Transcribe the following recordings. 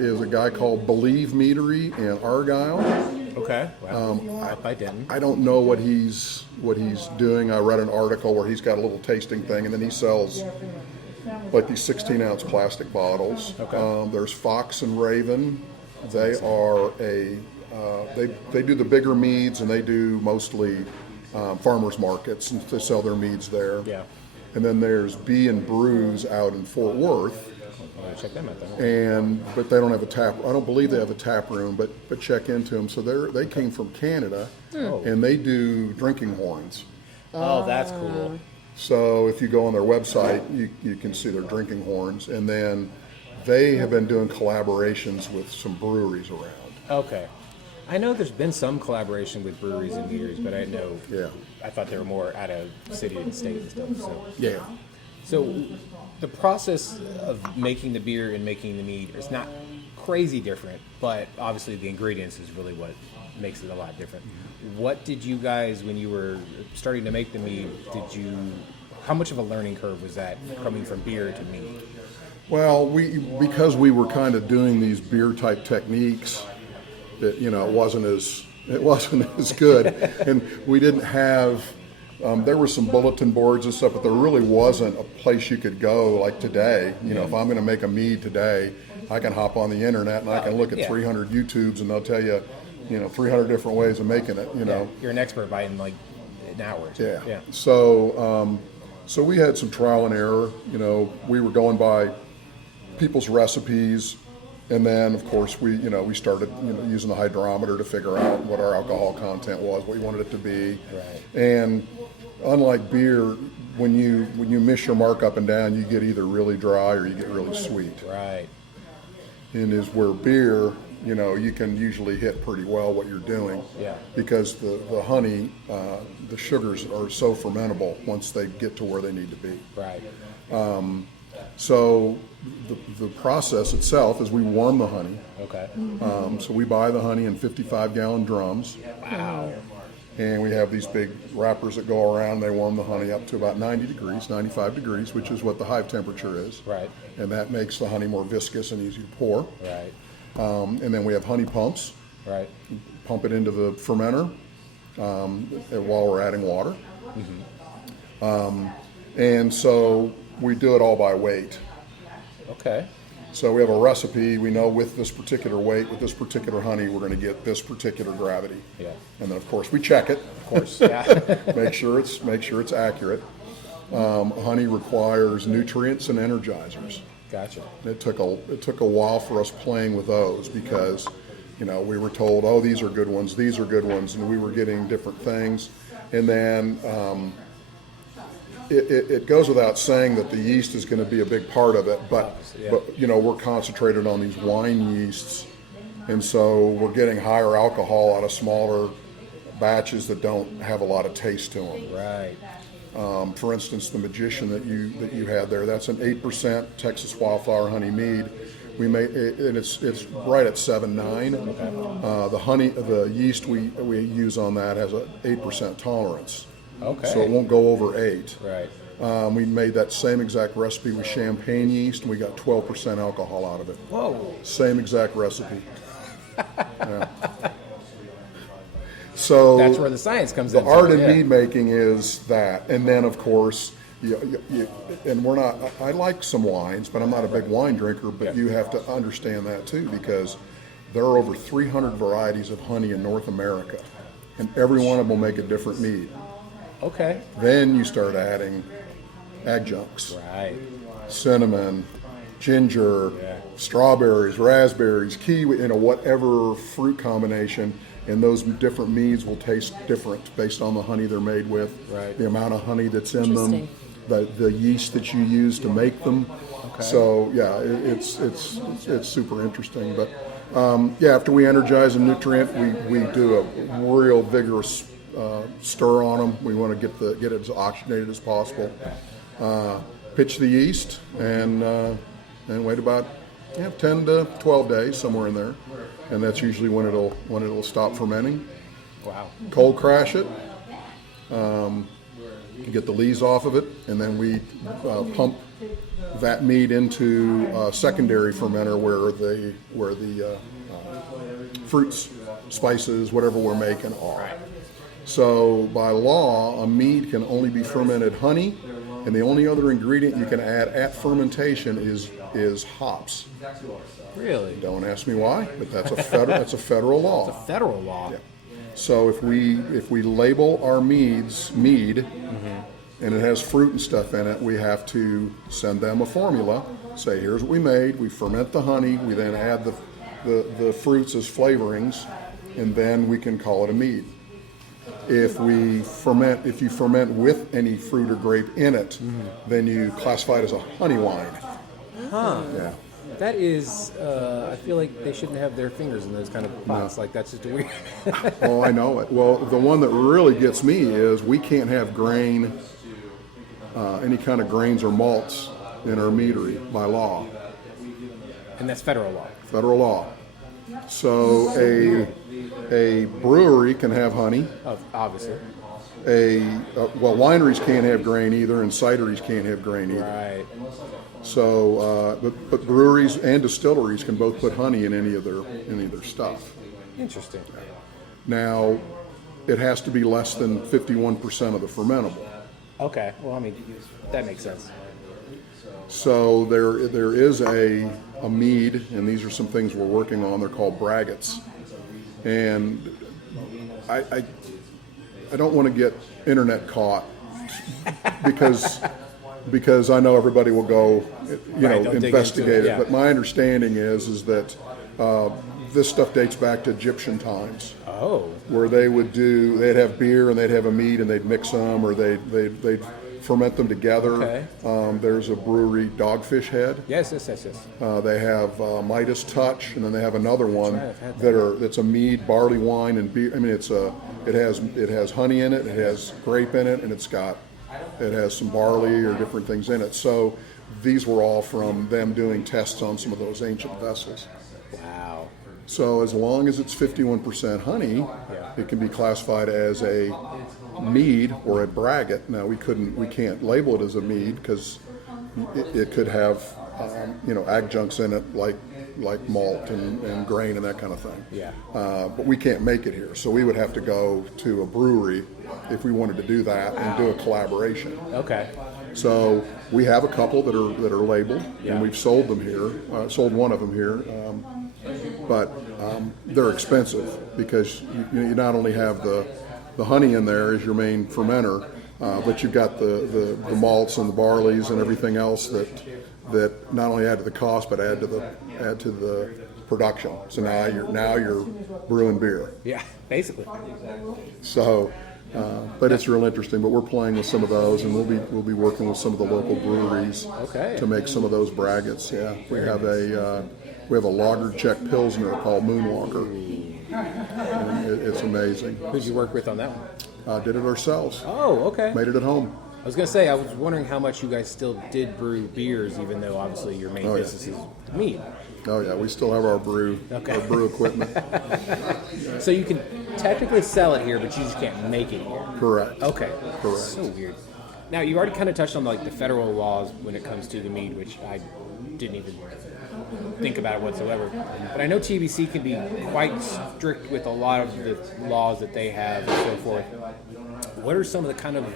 is a guy called Believe Meadery in Argyle. Okay. Wow. I didn't. I don't know what he's doing. I read an article where he's got a little tasting thing, and then he sells like these 16-ounce plastic bottles. Okay. There's Fox and Raven. They are they do the bigger meads, and they do mostly farmers markets, and they sell their meads there. Yeah. And then there's B and Brews out in Fort Worth. Check them out then. But they don't have a tap. I don't believe they have a tap room, but check into them. So they came from Canada, and they do drinking horns. Oh, that's cool. So if you go on their website, you can see their drinking horns, and then they have been doing collaborations with some breweries around. Okay. I know there's been some collaboration with breweries and meaderies, but I thought they were more out of city and state and stuff. So Yeah. So the process of making the beer and making the mead is not crazy different, but obviously the ingredients is really what makes it a lot different. What did you guys, when you were starting to make the mead, how much of a learning curve was that coming from beer to mead? Well, because we were kind of doing these beer type techniques, that it wasn't as good, and we didn't have. There were some bulletin boards and stuff, but there really wasn't a place you could go like today. If I'm going to make a mead today, I can hop on the internet and I can look at 300 YouTubes and they'll tell you, 300 different ways of making it. You're an expert by in like an hour. Yeah. So we had some trial and error. We were going by people's recipes, and then of course we started using the hydrometer to figure out what our alcohol content was, what we wanted it to be. Right. And unlike beer, when you miss your mark up and down, you get either really dry or you get really sweet. Right. And is where beer, you can usually hit pretty well what you're doing. Yeah. Because the honey, the sugars are so fermentable once they get to where they need to be. Right. So the process itself is we warm the honey. Okay. So we buy the honey in 55-gallon drums. Wow. And we have these big wrappers that go around. They warm the honey up to about 90 degrees, 95 degrees, which is what the hive temperature is. Right. And that makes the honey more viscous and easy to pour. Right. And then we have honey pumps. Right. Pump it into the fermenter while we're adding water. And so we do it all by weight. Okay. So we have a recipe. We know with this particular weight, with this particular honey, we're going to get this particular gravity. Yeah. And then of course we check it. Of course. Yeah. make sure it's accurate. Honey requires nutrients and energizers. Gotcha. It took a while for us playing with those because, we were told, oh, these are good ones, and we were getting different things. And then it goes without saying that the yeast is going to be a big part of it, but we're concentrated on these wine yeasts, and so we're getting higher alcohol out of smaller batches that don't have a lot of taste to them. Right. For instance, the Magician that you had there, that's an 8% Texas Wildflower Honey Mead. We made it, and it's right at 7.9. Okay. The honey, the yeast we use on that has an 8% tolerance. Okay. So it won't go over 8. Right. We made that same exact recipe with champagne yeast, and we got 12% alcohol out of it. Whoa. Same exact recipe. Yeah. So that's where the science comes in. in. The art in mead making is that, and then of course, and we're not. I like some wines, but I'm not a big wine drinker. But you have to understand that too, because there are over 300 varieties of honey in North America, and every one of them will make a different mead. Okay. Then you start adding adjuncts. Right. Cinnamon, ginger, strawberries, raspberries, kiwi, whatever fruit combination, and those different meads will taste different based on the honey they're made with, the amount of honey that's in them, the yeast that you use to make them. Okay. So it's super interesting. But after we energize a nutrient, we do a real vigorous stir on them. We want to get it as oxygenated as possible. Pitch the yeast and wait about 10 to 12 days, somewhere in there, and that's usually when it'll stop fermenting. Wow. Cold crash it, get the lees off of it, and then we pump that mead into a secondary fermenter where the fruits, spices, whatever we're making are. So by law, a mead can only be fermented honey, and the only other ingredient you can add at fermentation is hops. Really? Don't ask me why, but that's a federal law. It's a federal law. Yeah. So if we label our mead, and it has fruit and stuff in it, we have to send them a formula. Say, here's what we made. We ferment the honey. We then add the fruits as flavorings, and then we can call it a mead. If you ferment with any fruit or grape in it, then you classify it as a honey wine. Huh. Yeah. That is, I feel like they shouldn't have their fingers in those kind of pots. Like, that's just weird. Oh, I know it. Well, the one that really gets me is we can't have grain, any kind of grains or malts in our meadery by law. And that's federal law. Federal law. So a brewery can have honey. Oh, obviously. Wineries can't have grain either, and cideries can't have grain either. Right. So, but breweries and distilleries can both put honey in any of their stuff. Interesting. Now, it has to be less than 51% of the fermentable. Okay. Well, I mean, that makes sense. So there is a mead, and these are some things we're working on. They're called braggots, and I don't want to get internet caught because I know everybody will go, investigate it. But my understanding is that this stuff dates back to Egyptian times. Oh. Where they'd have beer and they'd have a mead and they'd mix them, or they'd ferment them together. Okay. There's a brewery, Dogfish Head. Yes. They have Midas Touch, and then they have another one right. that's a mead, barley wine, and beer. I mean, it has honey in it, it has grape in it, and it has some barley or different things in it. So these were all from them doing tests on some of those ancient vessels. Wow. So as long as it's 51% honey, it can be classified as a mead or a braggot. Now we can't label it as a mead because it could have adjuncts in it like malt and grain and that kind of thing. Yeah. But we can't make it here, so we would have to go to a brewery if we wanted to do that and do a collaboration. Okay. So we have a couple that are labeled, and we've sold them here. Sold one of them here, but they're expensive because you not only have the honey in there as your main fermenter, but you've got the malts and the barleys and everything else that not only add to the cost but add to the production. So now you're brewing beer. Yeah, basically. So. But it's real interesting. But we're playing with some of those, and we'll be working with some of the local breweries to make some of those braggots. Yeah, we have a lager Czech Pilsner called Moonwalker. And it's amazing. Who'd you work with on that one? Did it ourselves. Oh, okay. Made it at home. I was gonna say, I was wondering how much you guys still did brew beers, even though obviously your main business is mead. Oh yeah, we still have our brew equipment. So you can technically sell it here, but you just can't make it here. Correct. Okay. Correct. So weird. Now you already kind of touched on the federal laws when it comes to the mead, which I didn't even think about it whatsoever. But I know TBC can be quite strict with a lot of the laws that they have and so forth. What are some of the kind of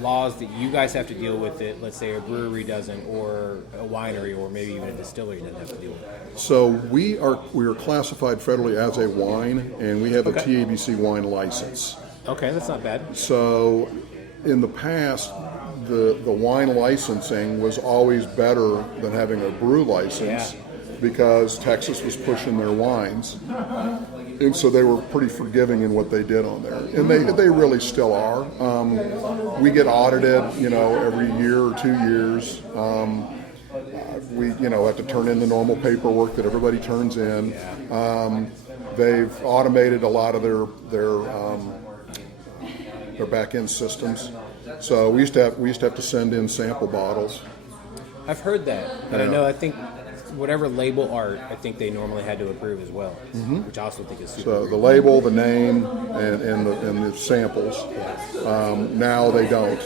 laws that you guys have to deal with that, let's say, a brewery doesn't, or a winery, or maybe even a distillery doesn't have to deal with? So we are classified federally as a wine, and we have a TABC wine license. Okay, that's not bad. So in the past, the wine licensing was always better than having a brew license because Texas was pushing their wines. And so they were pretty forgiving in what they did on there, and they really still are. We get audited, every year or 2 years. We, have to turn in the normal paperwork that everybody turns in. They've automated a lot of their back-end systems. So we used to have to send in sample bottles. I've heard that, but I think whatever label art, I think they normally had to approve as well, which I also think is super. So weird. the label, the name, and the samples. Now they don't.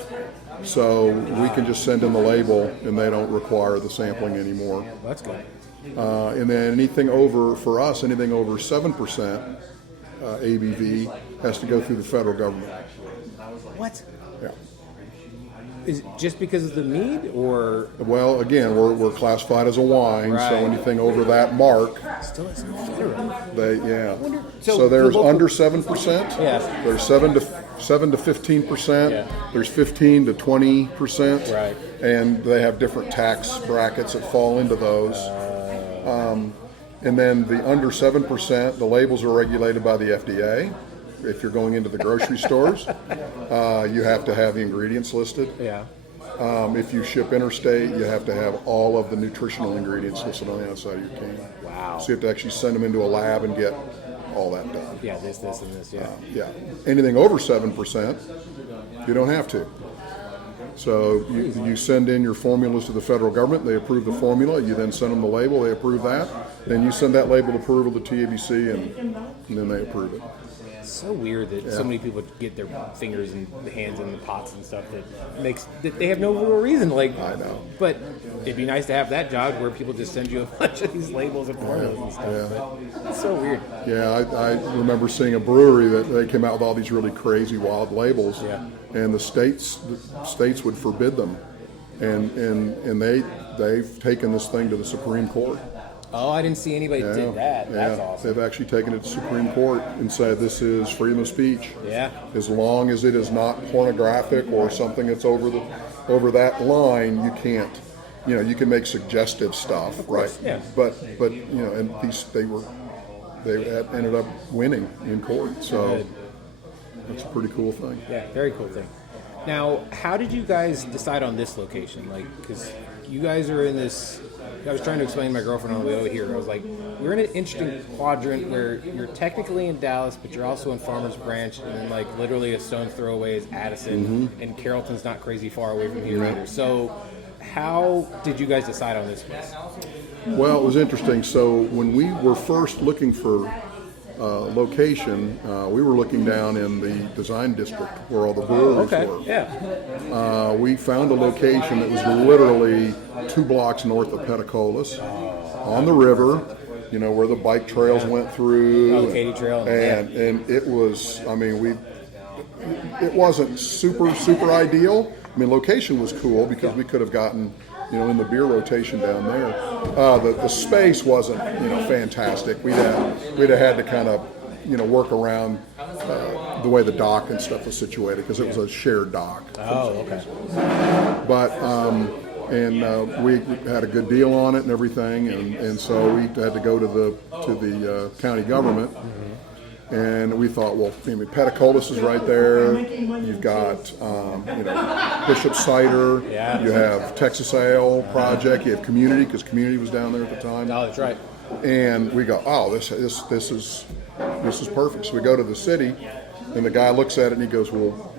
So we can just send them the label, and they don't require the sampling anymore. That's good. And then anything over 7% ABV has to go through the federal government. What? Yeah. Is it just because of the mead, or Well, again, we're classified as a wine, Right. so anything over that mark, still it's federal? So So there's the local- under 7%. Yeah. There's 7 to 15%. Yeah. There's 15 to 20%. Right. And they have different tax brackets that fall into those. And then the under 7%, the labels are regulated by the FDA. If you're going into the grocery stores, you have to have the ingredients listed. Yeah. If you ship interstate, you have to have all of the nutritional ingredients listed on the outside of your can. Wow. So you have to actually send them into a lab and get all that done. Yeah, this, and this. Yeah. Yeah. Anything over 7%, you don't have to. So you send in your formulas to the federal government, they approve the formula, you then send them the label, they approve that, then you send that label approval to TABC, and then they approve it. It's so weird that so many people get their fingers and hands in the pots and stuff that they have no real reason. Like, I know. But it'd be nice to have that job where people just send you a bunch of these labels and formulas and stuff. Yeah. But it's so weird. Yeah, I remember seeing a brewery that they came out with all these really crazy wild labels, Yeah. and the states would forbid them, and they've taken this thing to the Supreme Court. Oh, I didn't see anybody did that. That's awesome. They've actually taken it to Supreme Court and said this is freedom of speech. Yeah. As long as it is not pornographic or something that's over that line, you can't. You can make suggestive stuff, right? Yeah. But and they ended up winning in court. So Good. that's a pretty cool thing. Yeah, very cool thing. Now, how did you guys decide on this location? Like, because you guys are in this. I was trying to explain to my girlfriend on the way over here. I was like, we're in an interesting quadrant where you're technically in Dallas, but you're also in Farmers Branch, and then like literally a stone's throw away is Addison, and Carrollton's not crazy far away from here either. So, how did you guys decide on this place? Well, it was interesting. So when we were first looking for location, we were looking down in the design district where all the breweries were. Yeah. We found a location that was literally 2 blocks north of Petacolas, on the river, where the bike trails went through. Oh, Katy Trail. And it was, it wasn't super ideal. Location was cool because we could have gotten, in the beer rotation down there. The space wasn't, fantastic. We'd have had to kind of, work around the way the dock and stuff was situated because it was a shared dock. Oh, okay. But we had a good deal on it and everything, and so we had to go to the county government. And we thought, well, Petacolas is right there. You've got, Bishop Cider. Yeah. You have Texas Ale Project. You have Community, because Community was down there at the time. No, that's right. And we go, oh, this is perfect. So we go to the city, and the guy looks at it and he goes, well,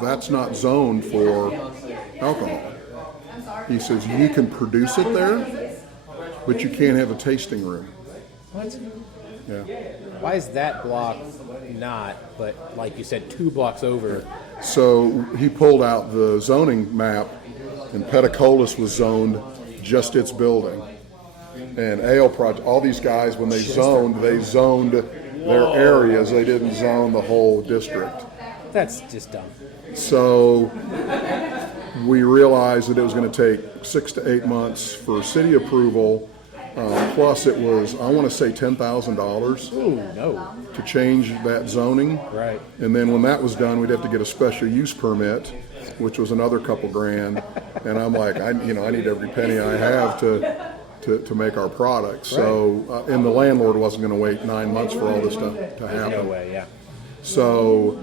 that's not zoned for alcohol. He says you can produce it there, but you can't have a tasting room. What? Yeah. Why is that block not, but like you said, 2 blocks over? So he pulled out the zoning map, and Petacolas was zoned just its building. And Ale Project, all these guys, when they zoned their areas. They didn't zone the whole district. That's just dumb. So we realized that it was going to take 6 to 8 months for city approval. Plus, it was, I want to say, $10,000 Ooh, no. to change that zoning. Right. And then when that was done, we'd have to get a special use permit, which was another couple grand. And I'm like, I need every penny I have to make our product. So, and the landlord wasn't going to wait 9 months for all this to happen. No way, yeah. So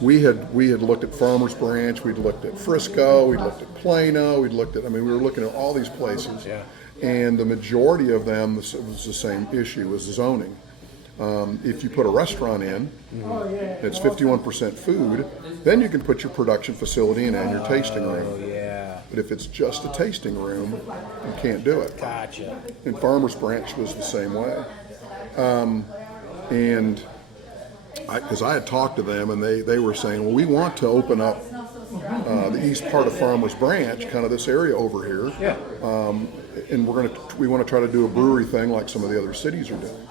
we had looked at Farmers Branch, we'd looked at Frisco, we'd looked at Plano, we were looking at all these places. Yeah. And the majority of them was the same issue, was zoning. If you put a restaurant in, it's 51% food, then you can put your production facility in and your tasting room. Oh, yeah. But if it's just a tasting room, you can't do it. Gotcha. And Farmers Branch was the same way. And because I had talked to them, and they were saying, well, we want to open up the east part of Farmers Branch, kind of this area over here. Yeah. And we want to try to do a brewery thing like some of the other cities are doing.